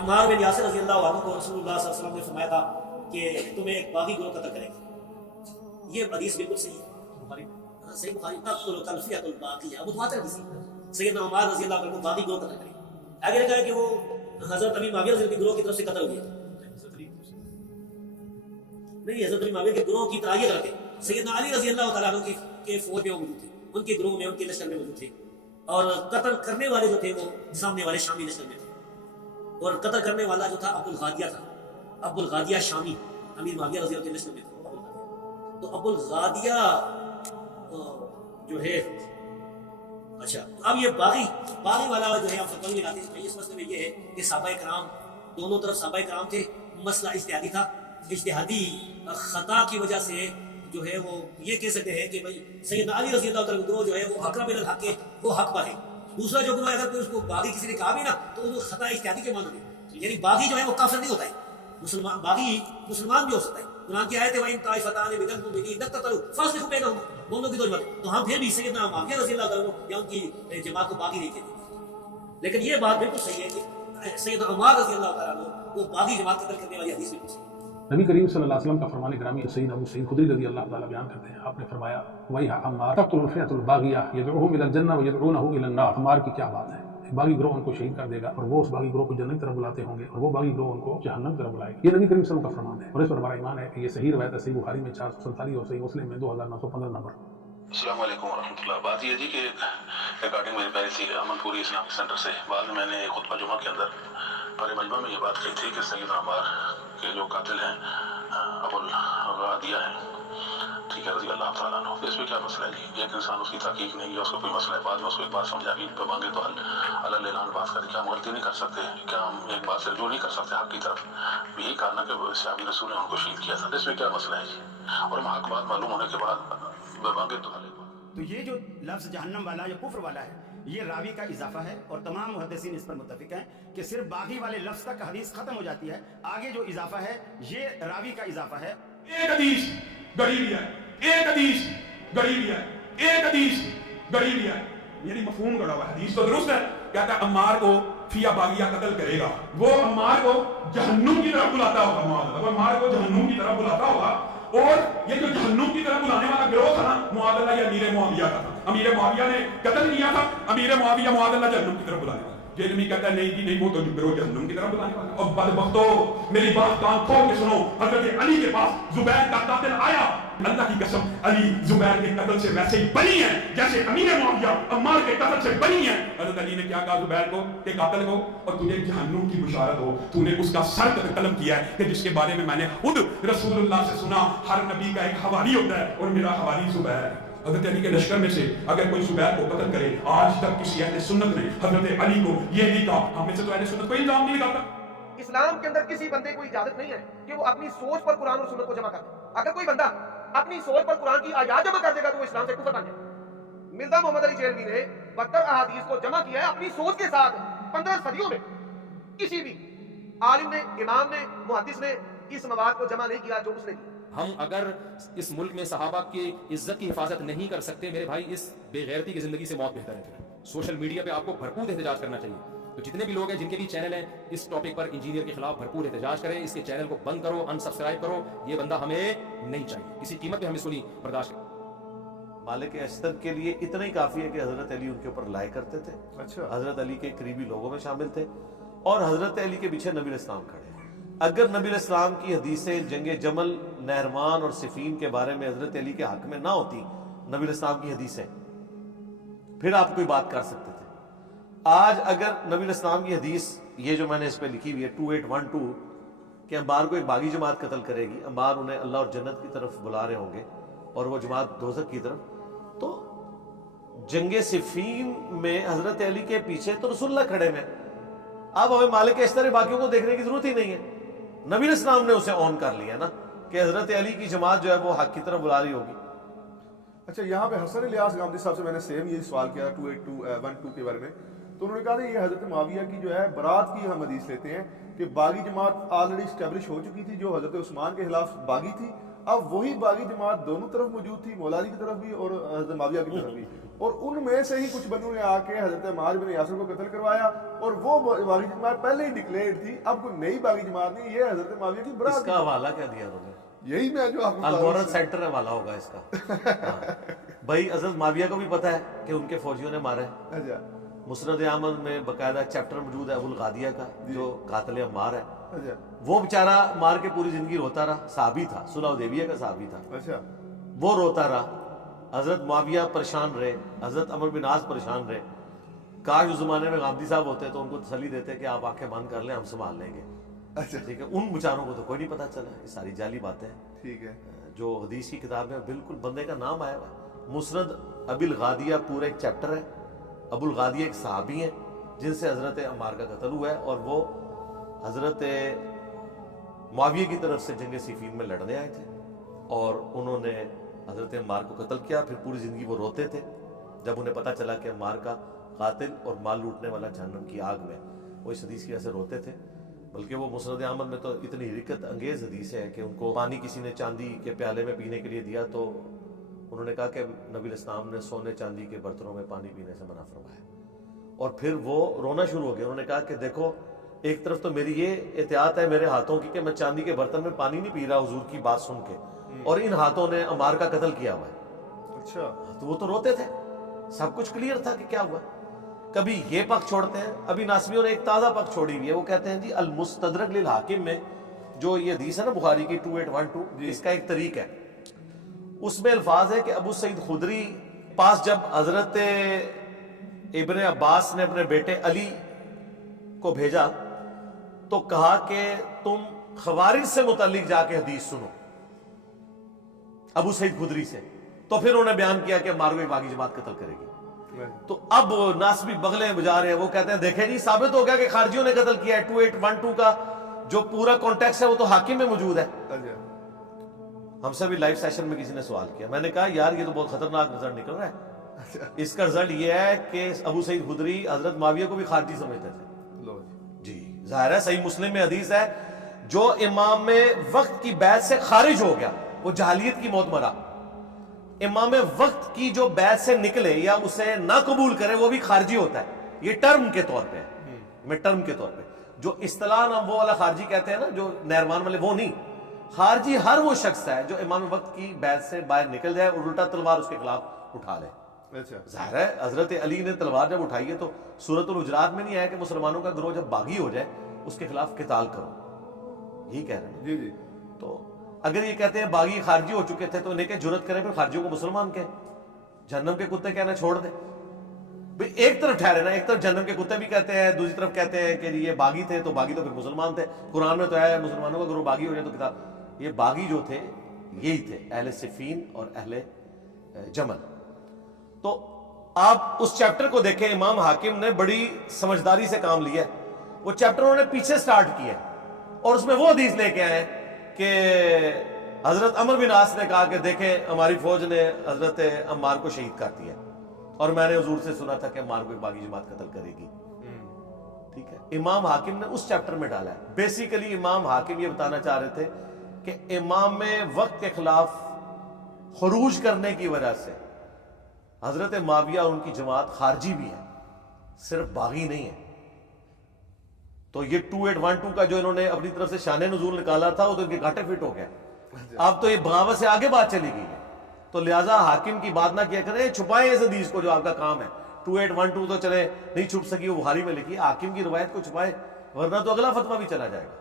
عمار بن یاسر رضی اللہ عنہ کو رسول اللہ صلی اللہ علیہ وسلم نے فرمایا تھا کہ تمہیں ایک باغی گروہ قتل کرے گا. یہ حدیث بالکل صحیح ہے, صحیح بخاری. تقتل الفئۃ الباغیہ, متواتر حدیث ہے. سیدنا عمار رضی اللہ عنہ کو باغی گروہ قتل کرے گا. آگے لکھا ہے کہ وہ حضرت ابی معاویہ رضی اللہ عنہ کے گروہ کی طرف سے قتل ہوئے. نہیں, حضرت ابی معاویہ کے گروہ کی طرح یہ کرتے. سیدنا علی رضی اللہ تعالیٰ عنہ کے فوج میں موجود تھے, ان کے گروہ میں, ان کے لشکر میں موجود تھے, اور قتل کرنے والے جو تھے وہ سامنے والے شامی لشکر میں تھے. اور قتل کرنے والا جو تھا ابو الغادیہ تھا. ابو الغادیہ شامی امیر معاویہ رضی اللہ عنہ کے لشکر میں تھا. تو ابو الغادیہ جو ہے, اچھا اب یہ باغی والا جو ہے ہم فتوی لگاتے ہیں. اس مسئلے میں یہ ہے کہ صحابہ کرام دونوں طرف صحابہ کرام تھے. مسئلہ اجتہادی تھا. اجتہادی خطا کی وجہ سے جو ہے وہ یہ کہہ سکتے ہیں کہ بھائی سیدنا علی رضی اللہ عنہ گروہ جو ہے وہ اقرب الی الحق ہے, وہ حق پر ہے. دوسرا جو گروہ اگر کوئی اس کو باغی کسی نے کہا بھی نا تو وہ خطا اجتہادی کے معنی میں, یعنی باغی جو ہے وہ کافر نہیں ہوتا ہے. مسلمان باغی مسلمان بھی ہو سکتا ہے. قرآن کی آیت ہے وَإِن طَائِفَتَانِ مِنَ الْمُؤْمِنِينَ اقْتَتَلُوا فَأَصْلِحُوا بَيْنَهُمَا, دونوں کی دو جماعت. تو ہم پھر بھی سیدنا معاویہ رضی اللہ عنہ یا ان کی جماعت کو باغی نہیں کہتے. لیکن یہ بات بالکل صحیح ہے کہ سیدنا عمار رضی اللہ تعالیٰ عنہ وہ باغی جماعت قتل کرنے والی حدیث بالکل صحیح ہے. نبی کریم صلی اللہ علیہ وسلم کا فرمان گرامی سید ابو سعید خدری رضی اللہ تعالیٰ بیان کرتے ہیں, آپ نے فرمایا وَيْحَ عَمَّارَ تَقْتُلُ الْفِئَةُ الْبَاغِيَةَ يَدْعُوهُمْ إِلَى الْجَنَّةِ وَيَدْعُونَهُ إِلَى النَّارِ. عمار کی کیا بات ہے, باغی گروہ ان کو شہید کر دے گا اور وہ اس باغی گروہ کو جنت کی طرف بلاتے ہوں گے, اور وہ باغی گروہ ان کو جہنم کی طرف بلائے گا. یہ نبی کریم صلی اللہ علیہ وسلم کا فرمان ہے, اور اس پر ہمارا ایمان ہے کہ یہ صحیح روایت ہے. صحیح بخاری میں 447 اور صحیح مسلم میں 2915 نمبر. السلام علیکم ورحمۃ اللہ. بات یہ تھی کہ ریکارڈنگ میری پہلے تھی امن پوری اسلامک سینٹر سے. بعد میں نے خطبہ جمعہ کے اندر بڑے مجمع میں یہ بات کہی تھی کہ سیدنا عمار کے جو قاتل ہیں ابو الغادیہ ہیں, ٹھیک ہے, رضی اللہ تعالیٰ عنہ. اس پہ کیا مسئلہ ہے جی؟ ایک انسان اس کی تحقیق نہیں ہے, اس کو کوئی مسئلہ ہے, بعد میں اس کو ایک بات سمجھا بھی پہ مانگے تو اللہ اعلان بات کرے. کیا ہم غلطی نہیں کر سکتے؟ کیا ہم ایک بات سے رجوع نہیں کر سکتے حق کی طرف؟ یہی کہا کہ صحابی رسول نے ان کو شہید کیا تھا. اس میں کیا مسئلہ ہے جی؟ اور ہم حق بات معلوم ہونے کے بعد بے مانگے تو تو یہ جو لفظ جہنم والا یا کفر والا ہے یہ راوی کا اضافہ ہے, اور تمام محدثین اس پر متفق ہیں کہ صرف باغی والے لفظ تک حدیث ختم ہو جاتی ہے. آگے جو اضافہ ہے یہ راوی کا اضافہ ہے. ایک حدیث گڑھی لیا, ایک حدیث گڑھی لیا, ایک حدیث گڑھی لیا, یعنی مفہوم گڑا ہوا ہے. حدیث تو درست ہے, کہتا ہے عمار کو فیا باغیہ قتل کرے گا, وہ عمار کو جہنم کی طرف بلاتا ہوگا. وہ عمار کو جہنم کی طرف بلاتا ہوگا, اور یہ جو جہنم کی طرف بلانے والا گروہ تھا نا معاذ اللہ, یہ امیر معاویہ کا تھا. امیر معاویہ نے قتل کیا تھا, امیر معاویہ معاذ اللہ جہنم کی طرف بلانے والا. جیلمی کہتا ہے نہیں جی نہیں, وہ تو گروہ جہنم کی طرف بلانے والا. اور بدبختو میری بات کان کھول کے سنو, حضرت علی کے پاس زبیر کا قاتل آیا, اللہ کی قسم علی زبیر کے قتل سے ویسے ہی بری ہیں جیسے امیر معاویہ عمار کے قتل سے بری ہیں. حضرت علی نے کیا کہا زبیر کو کہ قاتل کو, اور تجھے جہنم کی بشارت ہو, تو نے اس کا سر قلم کیا ہے کہ جس کے بارے میں نے خود رسول اللہ سے سنا, ہر نبی کا ایک حواری ہوتا ہے اور میرا حواری زبیر ہے. حضرت علی کے لشکر میں سے اگر کوئی زبیر کو قتل کرے, آج تک کسی اہل سنت نے حضرت علی کو یہ نہیں کہا. ہم میں سے تو اہل سنت کوئی الزام نہیں لگاتا. اسلام کے اندر کسی بندے کو اجازت نہیں ہے کہ وہ اپنی سوچ پر قرآن اور سنت کو جمع کر دے. اگر کوئی بندہ اپنی سوچ پر قرآن کی آیات جمع کر دے گا تو وہ اسلام سے کفر بن جائے. مرزا محمد علی چیلوی نے 72 احادیث کو جمع کیا ہے اپنی سوچ کے ساتھ 15 صدیوں میں. کسی بھی عالم نے, امام نے, محدث نے اس مواد کو جمع نہیں کیا جو اس نے کیا. ہم اگر اس ملک میں صحابہ کی عزت کی حفاظت نہیں کر سکتے میرے بھائی, اس بے غیرتی کی زندگی سے موت بہتر ہے. سوشل میڈیا پہ آپ کو بھرپور احتجاج کرنا چاہیے. تو جتنے بھی لوگ ہیں جن کے بھی چینل ہیں اس ٹاپک پر انجینئر کے خلاف بھرپور احتجاج کریں. اس کے چینل کو بند کرو, ان سبسکرائب کرو. یہ بندہ ہمیں نہیں چاہیے, کسی قیمت پہ ہم اس کو نہیں برداشت کریں. مالک اشتر کے لیے اتنا ہی کافی ہے کہ حضرت علی ان کے اوپر لائے کرتے تھے. اچھا, حضرت علی کے قریبی لوگوں میں شامل تھے, اور حضرت علی کے پیچھے نبی الاسلام کھڑے. اگر نبی الاسلام کی حدیثیں جنگ جمل, نہروان اور صفین کے بارے میں حضرت علی کے حق میں نہ ہوتی, نبی الاسلام کی حدیثیں, پھر آپ کوئی بات کر سکتے تھے. آج اگر نبی الاسلام کی حدیث یہ جو میں نے اس پہ لکھی ہوئی ہے 2812 کہ عمار کو ایک باغی جماعت قتل کرے گی, عمار انہیں اللہ اور جنت کی طرف بلا رہے ہوں گے اور وہ جماعت دوزخ کی طرف, تو جنگ صفین میں حضرت علی کے پیچھے تو رسول اللہ کھڑے میں. اب ہمیں مالک اشتر باقیوں کو دیکھنے کی ضرورت ہی نہیں ہے. نبی الاسلام نے اسے آن کر لیا نا کہ حضرت علی کی جماعت جو ہے وہ حق کی طرف بلا رہی ہوگی. اچھا, یہاں پہ حسن الیاس گامدی صاحب سے میں نے سیم یہ سوال کیا 2812 کے بارے میں, تو انہوں نے کہا کہ یہ حضرت معاویہ کی جو ہے برات کی ہم حدیث لیتے ہیں کہ باغی جماعت آلریڈی اسٹیبلش ہو چکی تھی, جو حضرت عثمان کے خلاف باغی تھی, اب وہی باغی جماعت دونوں طرف موجود تھی، مولا علی کی طرف بھی اور حضرت معاویہ کی طرف بھی، اور ان میں سے ہی کچھ بندوں نے آ کے حضرت عمار بن یاسر کو قتل کروایا، اور وہ باغی جماعت پہلے ہی ڈکلیئرڈ تھی، اب کوئی نئی باغی جماعت نہیں، یہ حضرت معاویہ کی اس برات کا حوالہ کیا دیا انہوں نے؟ یہی میں جو آپ کو المورد سینٹر حوالہ ہوگا اس کا. بھائی حضرت معاویہ کو بھی پتہ ہے کہ ان کے فوجیوں نے مارا ہے. اچھا مسند احمد میں باقاعدہ چیپٹر موجود ہے ابو الغادیہ کا جو قاتل عمار ہے. اچھا وہ بیچارہ مار کے پوری زندگی روتا رہا، صحابی تھا، صلح حدیبیہ کا صحابی تھا، اچھا وہ روتا رہا. حضرت معاویہ پریشان رہے، حضرت عمر بن عاص پریشان رہے. کاش اس زمانے میں غامدی صاحب ہوتے تو ان کو تسلی دیتے کہ آپ آنکھیں بند کر لیں، ہم سنبھال لیں گے. اچھا ٹھیک ہے، ان بیچاروں کو تو کوئی نہیں پتا چلا. یہ ساری جعلی باتیں ٹھیک ہے. جو حدیث کی کتاب میں بالکل بندے کا نام آیا ہوا ہے. مسند ابی الغادیہ پورا ایک چیپٹر ہے. ابو الغادیہ ایک صحابی ہیں جن سے حضرت عمار کا قتل ہوا ہے، اور وہ حضرت معاویہ کی طرف سے جنگ صفین میں لڑنے آئے تھے، اور انہوں نے حضرت عمار کو قتل کیا. پھر پوری زندگی وہ روتے تھے جب انہیں پتا چلا کہ عمار کا قاتل اور مال لوٹنے والا جہنم کی آگ میں. وہ اس حدیث کی وجہ سے روتے تھے. بلکہ وہ مسند احمد میں تو اتنی حرکت انگیز حدیث ہے کہ ان کو پانی کسی نے چاندی کے پیالے میں پینے کے لیے دیا تو انہوں نے کہا کہ نبی علیہ السلام نے سونے چاندی کے برتنوں میں پانی پینے سے منع فرمایا. اور پھر وہ رونا شروع ہو گیا. انہوں نے کہا کہ دیکھو، ایک طرف تو میری یہ احتیاط ہے میرے ہاتھوں کی کہ میں چاندی کے برتن میں پانی نہیں پی رہا حضور کی بات سن کے، اور ان ہاتھوں نے عمار کا قتل کیا ہوا ہے. اچھا تو وہ تو روتے تھے، سب کچھ کلیئر تھا کہ کیا ہوا. کبھی یہ پک چھوڑتے ہیں. ابھی ناصبیوں نے ایک تازہ پک چھوڑی ہوئی ہے. وہ کہتے ہیں جی المستدرک للحاکم میں جو یہ حدیث ہے نا بخاری کی 2812، اس کا ایک طریق ہے. اس میں الفاظ ہے کہ ابو سعید خدری پاس جب حضرت ابن عباس نے اپنے بیٹے علی کو بھیجا تو کہا کہ تم خوارج سے متعلق جا کے حدیث سنو ابو سعید خدری سے. تو پھر انہوں نے بیان کیا کہ عمار کو ایک باغی جماعت قتل کرے گی. تو اب ناصبی بغلیں بجا رہے ہیں. وہ کہتے ہیں دیکھیں جی ثابت ہو گیا کہ خارجیوں نے قتل کیا ہے. 2812 کا جو پورا کانٹیکس ہے وہ تو حاکم میں موجود ہے. ہم سے بھی لائیو سیشن میں کسی نے سوال کیا. میں نے کہا یار یہ تو بہت خطرناک رزلٹ نکل رہا ہے. اس کا رزلٹ یہ ہے کہ ابو سعید خدری حضرت معاویہ کو بھی خارجی سمجھتے تھے. جی ظاہر ہے صحیح مسلم میں حدیث ہے جو امام وقت کی بیعت سے خارج ہو گیا وہ جہالیت کی موت مرا. امام وقت کی جو بیعت سے نکلے یا اسے نہ قبول کرے وہ بھی خارجی ہوتا ہے. یہ ٹرم کے طور پہ میں ٹرم کے طور پہ جو اصطلاح ہم وہ والا خارجی کہتے ہیں نا جو نہرمان والے، وہ نہیں. خارجی ہر وہ شخص ہے جو امام وقت کی بیعت سے باہر نکل جائے اور الٹا تلوار اس کے خلاف اٹھا لے. ظاہر ہے حضرت علی نے تلوار جب اٹھائی ہے تو سورۃ الحجرات میں نہیں آیا کہ مسلمانوں کا گروہ جب باغی ہو جائے اس کے خلاف قتال کرو. یہی کہہ رہے ہیں جی جی. تو اگر یہ کہتے ہیں باغی خارجی ہو چکے تھے تو انہیں کہ جرت کریں پھر خارجیوں کو مسلمان کہیں. جہنم کے کتے کہنا چھوڑ دیں. بھئی ایک طرف ٹھہرے نا، ایک طرف جہنم کے کتے بھی کہتے ہیں، دوسری طرف کہتے ہیں کہ یہ باغی تھے تو باغی تو پھر مسلمان تھے. قرآن میں تو ہے مسلمانوں کا گروہ باغی ہو جائے تو کتاب. یہ باغی جو تھے یہی تھے اہل صفین اور اہل جمل. تو آپ اس چیپٹر کو دیکھیں، امام حاکم نے بڑی سمجھداری سے کام لیا ہے. وہ چیپٹر انہوں نے پیچھے سٹارٹ کیا اور اس میں وہ حدیث لے کے آئے کہ حضرت عمر بن عاص نے کہا کہ دیکھیں ہماری فوج نے حضرت عمار کو شہید کر دیا اور میں نے حضور سے سنا تھا کہ عمار کو ایک باغی جماعت قتل کرے گی. ٹھیک ہے، امام حاکم نے اس چیپٹر میں ڈالا ہے. بیسیکلی امام حاکم یہ بتانا چاہ رہے تھے کہ امام وقت کے خلاف خروج کرنے کی وجہ سے حضرت معاویہ اور ان کی جماعت خارجی بھی ہے، صرف باغی نہیں ہے. تو یہ 2812 کا جو انہوں نے اپنی طرف سے شان نزول نکالا تھا وہ تو ان کے گھاٹے فٹ ہو گیا. اب تو یہ بغاوت سے آگے بات چلی گئی ہے. تو لہٰذا حاکم کی بات نہ کیا کریں، چھپائیں اس حدیث کو جو آپ کا کام ہے. 2812 تو چلے نہیں چھپ سکی، وہ بخاری میں لکھی. حاکم کی روایت کو چھپائے ورنہ تو اگلا فتویٰ بھی چلا جائے گا.